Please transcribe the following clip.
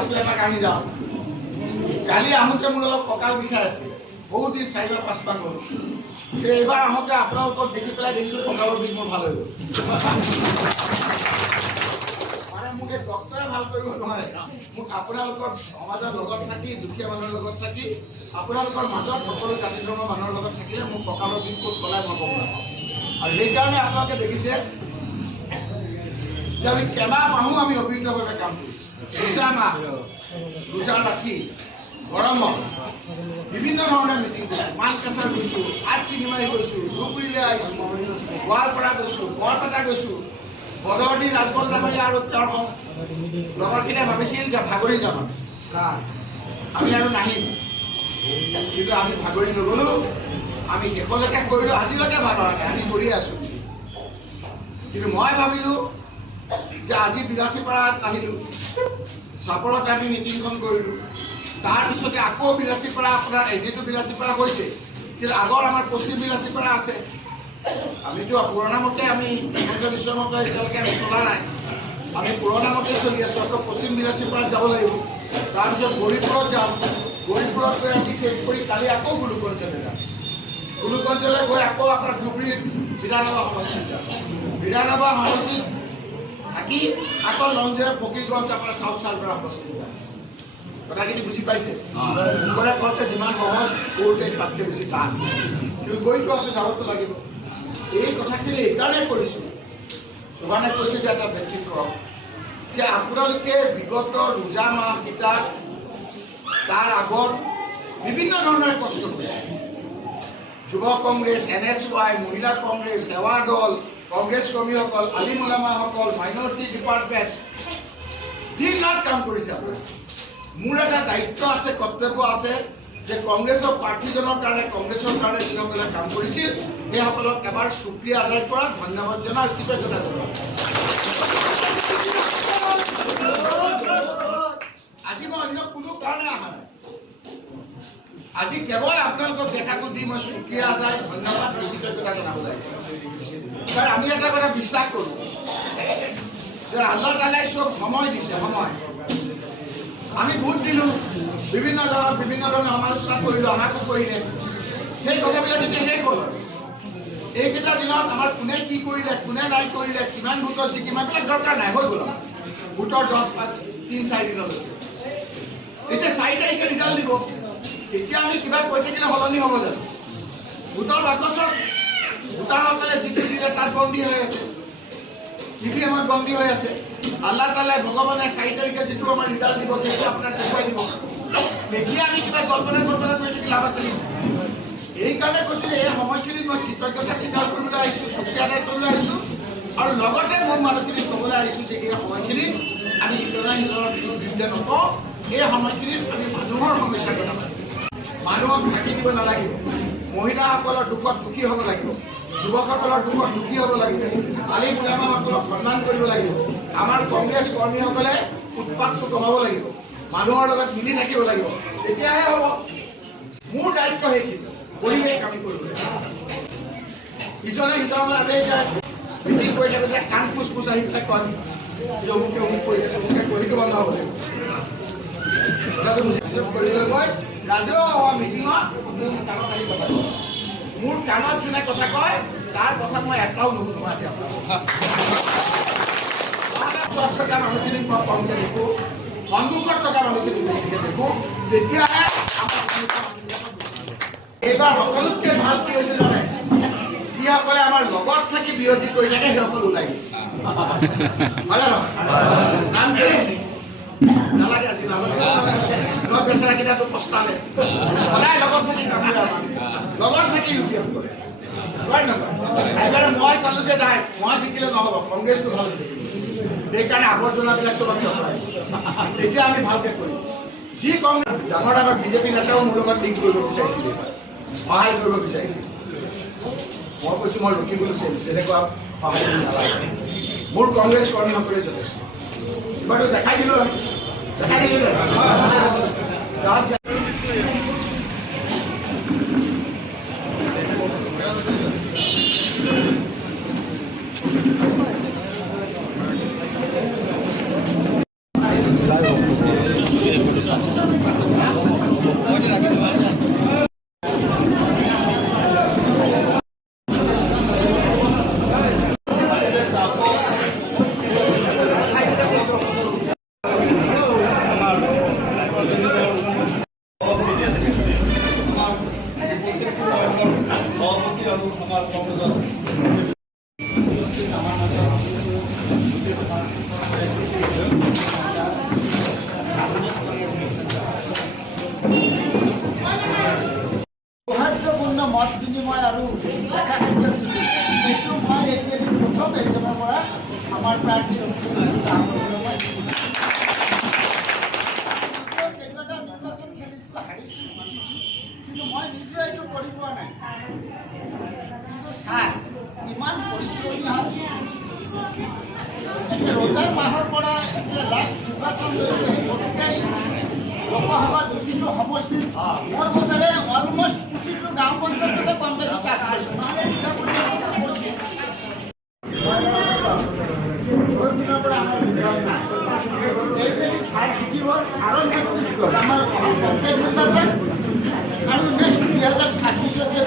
আহি যাওঁ কালি আহোঁতে মোৰ অলপ কঁকাল বিষাই আছিল বহুত দিন 4-5 মাহ গ'ল এইবাৰ আহোঁতে আপোনালোকক দেখি পেলাই দেখিছোঁ কঁকালৰ বিষ মোৰ ভাল হৈ গ'ল মানে মোক এই ডক্টৰে ভাল কৰিব নোৱাৰে মোক আপোনালোকৰ সমাজৰ লগত থাকি দুখীয়া মানুহৰ লগত থাকি আপোনালোকৰ মাজত সকলো জাতি ধৰ্মৰ মানুহৰ লগত থাকিলে মোক কঁকালৰ বিষ ক'ত পলাই মই গম নাপাওঁ আৰু সেইকাৰণে আপোনালোকে দেখিছে যে আমি কেইমাহো আমি অভিজ্ঞভাৱে কাম কৰিছোঁ ৰোজা মাহ ৰোজা ৰাখি গৰমত বিভিন্ন ধৰণে মিটিং কৰিছোঁ মানকাছাৰ গৈছোঁ আঠ চিনিমাৰী গৈছোঁ ধুবুৰীলৈ আহিছোঁ গোৱালপাৰা গৈছোঁ বৰপেটা গৈছোঁ বদৰদী ৰাজবল ডাঙৰীয়া আৰু তেওঁৰ লগৰখিনিয়ে ভাবিছিল যে ভাগৰি যাম আমি আৰু নাহিম কিন্তু আমি ভাগৰি নগ'লোঁ আমি শেষলৈকে কৰিলোঁ আজিলৈকে ভাগৰা নাই আমি কৰি আছোঁ কিন্তু মই ভাবিলোঁ যে আজি বিলাচীপাৰাত আহিলোঁ চাপৰত আমি মিটিংখন কৰিলোঁ তাৰপিছতে আকৌ বিলাচীপাৰা আপোনাৰ এদিনটো বিলাচীপাৰা হৈছে কিন্তু আগৰ আমাৰ পশ্চিম বিলাচীপাৰা আছে আমিতো পুৰণা মতে আমি হিমন্ত বিশ্ব মতে এতিয়ালৈকে আমি চলা নাই আমি পুৰণা মতে চলি আছোঁ আকৌ পশ্চিম বিলাচীপাৰাত যাব লাগিব তাৰপিছত গৌৰীপুৰত যাম গৌৰীপুৰত গৈ আজি শেষ কৰি কালি আকৌ গোলোকগঞ্জলৈ যাম গোলোকগঞ্জলৈ গৈ আকৌ আপোনাৰ ধুবুৰীত বিধানসভা সমষ্টিত যাম বিধানসভা সমষ্টিত থাকি আকৌ লঞ্জেৰে ফকীৰগঞ্জ আপোনাৰ চাউথ চালপাৰা সমষ্টিত যাম কথাখিনি বুজি পাইছে মুখৰে কওঁতে যিমান সহজ কৰোঁতে তাতকৈ বেছি টান কিন্তু গৈতো আছোঁ যাবতো লাগিব এই কথাখিনি এইকাৰণে কৰিছোঁ চুবানে কৈছে যে এটা ব্যক্তি কৰক যে আপোনালোকে বিগত ৰোজা মাহকেইটাত তাৰ আগত বিভিন্ন ধৰণে কষ্ট কৰিছে যুৱ কংগ্ৰেছ NSY মহিলা কংগ্ৰেছ সেৱা দল কংগ্ৰেছ কৰ্মীসকল আলিম ওলামাসকল মাইনৰিটি ডিপাৰ্টমেণ্ট দিন ৰাত কাম কৰিছে আপোনালোকে মোৰ এটা দায়িত্ব আছে কৰ্তব্য আছে যে কংগ্ৰেছৰ প্ৰাৰ্থীজনৰ কাৰণে কংগ্ৰেছৰ কাৰণে যিসকলে কাম কৰিছিল সেইসকলক এবাৰ সুক্ৰিয়া আদায় কৰা ধন্যবাদ জনাই কৃতজ্ঞতা কৰা আজি মই অন্য কোনো কাৰণে অহা নাই আজি কেৱল আপোনালোকক দেখাটো দি মই সুক্ৰিয়া আদায় ধন্যবাদ কৃতজ্ঞতা জনাব লাগিব কাৰণ আমি এটা কথা বিশ্বাস কৰোঁ যে আল্লাহ তাআলাই চব সময় দিছে সময় আমি ভোট দিলোঁ বিভিন্ন ধৰণৰ সমালোচনা কৰিলোঁ আমাকো কৰিলে সেই কথাবিলাক যেতিয়া শেষ হ'ল এইকেইটা দিনত আমাৰ কোনে কি কৰিলে কোনে নাই কৰিলে কিমান ভোটত জিকিমানবিলাক দৰকাৰ নাই হৈ গ'ল ভোটৰ 3-4 দিনলৈকে এতিয়া 4 তাৰিখে ৰিজাল্ট দিব এতিয়া আমি কিবা কৈ থাকিলে সলনি হ'ব জানো ভোটৰ বাকচত ভোটাৰসকলে যিটো দিলে তাত বন্দী হৈ আছে EVMত বন্দী হৈ আছে আল্লাহ তাআলাই ভগৱানে 4 তাৰিখে যিটো আমাৰ ৰিজাল্ট দিব সেইটো আপোনাক দেখুৱাই দিব এতিয়া আমি কিবা জল্পনা কল্পনা কৰি থাকি লাভ আছে এইকাৰণে কৈছোঁ যে এই সময়খিনিত মই কৃতজ্ঞতা স্বীকাৰ কৰিবলৈ আহিছোঁ সুক্ৰিয়া আদায় কৰিবলৈ আহিছোঁ আৰু লগতে মই মানুহখিনিক ক'বলৈ আহিছোঁ যে এই সময়খিনিত আমি ইজনে সিজনৰ বিৰুদ্ধে নকওঁ এই সময়খিনিত আমি মানুহৰ সমস্যাৰ কথা পাতিম মানুহক ঢাকি দিব নালাগিব মহিলাসকলৰ দুখত দুখী হ'ব লাগিব যুৱকসকলৰ দুখত দুখী হ'ব লাগিব আলিম ওলামাসকলক সন্মান কৰিব লাগিব আমাৰ কংগ্ৰেছ কৰ্মীসকলে উৎপাতটো কমাব লাগিব মানুহৰ লগত মিলি থাকিব লাগিব তেতিয়াহে হ'ব মোৰ দায়িত্ব সেইখিনি পৰিৱেশ আমি কৰিব লাগিব ইজনে সিজনলৈ আদেই যায় মিটিং কৰি থাকোঁতে কাণ ফুচ আহি পেলাই কয় যে অমুকে অমুক কৰি থাকে অমুকে কৈ সেইটো বন্ধ হ'ব লাগিব কথাটো বুজি কৰিবলৈ গৈ ৰাজহুৱা মিটিঙত মোৰ কাণত যোনে কথা কয় তাৰ কথা মই এটাও নুশুনো আজি ওচৰত থকা মানুহখিনিক মই কমকৈ দেখোঁ সন্মুখত থকা মানুহখিনিক বেছিকৈ দেখোঁ তেতিয়াহে এইবাৰ সকলোতকৈ ভাল কি হৈছে জানে যিসকলে আমাৰ লগত থাকি বিৰোধী কৰি থাকে সেইসকল ওলাই গৈছে হয়নে নহয় নাম কৰিম নালাগে আজি নালাগে বেচেৰাকেইটাতো পস্তালে সদায় লগত থাকি কাম কৰে লগত থাকি UPF কৰে হয় নহয় সেইকাৰণে মই চালোঁ যে নাই মই জিকিলে নহ'ব কংগ্ৰেছটো ভাল সেইকাৰণে আৱৰ্জনাবিলাক চব আমি আঁতৰাই এতিয়া আমি ভালকৈ কৰিম যি কংগ্ৰেছ ডাঙৰ ডাঙৰ BJP নেতাও মোৰ লগত লিংক কৰিব বিচাৰিছিল সহায় কৰিব বিচাৰিছিল মই কৈছোঁ মই ৰখিবলৈ তেনেকুৱা সহায় কৰিব নালাগে মোৰ কংগ্ৰেছ কৰ্মীসকলে যথেষ্ট এবাৰতো দেখাই দিলোঁ আমি দেখাই দিলোঁ আৰু আমাৰ সমাজত সৌহাৰ্দ্যপূৰ্ণ মত বিনিময় আৰু দেখা এইটো মই এইটোৱেই প্ৰথম একজনৰ পৰা আমাৰ প্ৰাৰ্থী কেইবাটা নিৰ্বাচন খেলিছোঁ, হাৰিছোঁ, জিকিছোঁ, কিন্তু মই নিজে এইটো কৰি পোৱা নাই। কিন্তু চাই ইমান পৰিশ্ৰমী হ'ল, ৰোজাৰ মাহৰ পৰা এতিয়া লাষ্ট নিৰ্বাচনলৈকে গোটেই লোকসভা বিভিন্ন সমষ্টিত মোৰ মতেৰে অলমষ্ট প্ৰতিটো গাঁও পঞ্চায়ততে কম বেছি কাজ কৰিছোঁ। নহ'লে দিনৰ পৰা আমাৰ বিধায়ক নাই। এইবিলাক চাই শিকিব আৰু নেতৃত্ব আমাৰ পঞ্চায়ত নিৰ্বাচন আৰু নেক্সট 2026 যে